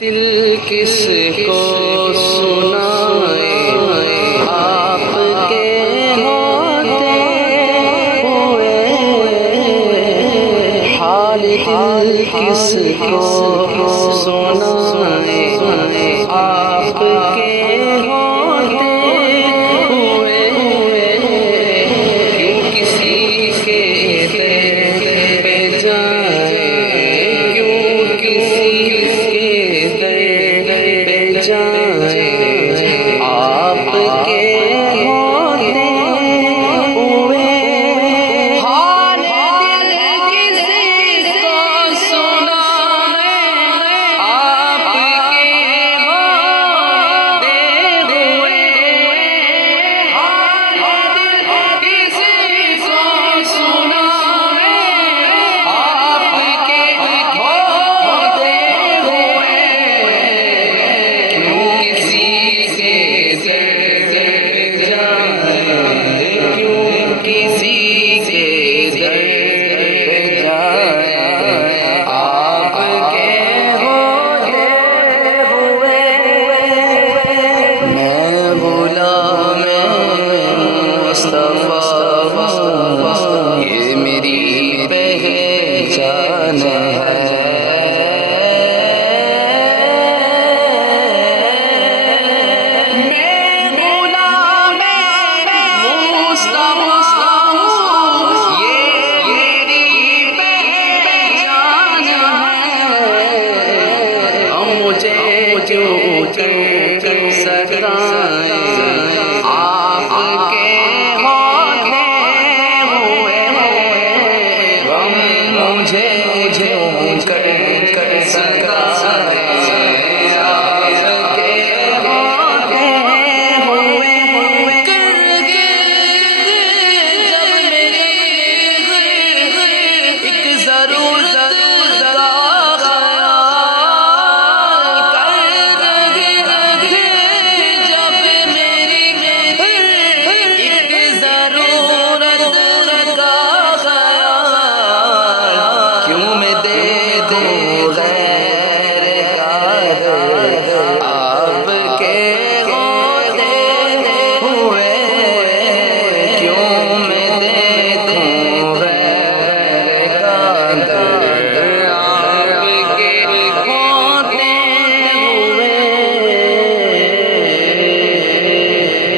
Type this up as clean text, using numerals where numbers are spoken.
دل کس کو سنائے آپ کے ہوتے ہوئے، حال دل کس کو سنائے آپ کے ہوتے ہوئے، کیوں کسی کے در پہ جائے، کیوں کسی کے در پہ جائے، آپ کے ہوتے ہوئے، حال دل کسی کو سنائے آپ کے ہوتے ہوئے، حال دل کسی کو سنائے آپ کے ہوتے ہوئے، کیوں کسی کے در پہ جائے، کیوں کسی کے در پہ جائے، آپ کے ہوتے ہوئے، میں غلام مصطفیٰ، یہ میری پہچان ہے، میں غلام مصطفیٰ، یہ میری پہچان ہے، مجھے جو کر ستائیں آپ کے ہوتے ہوئے، غم مجھے جو کر ستائیں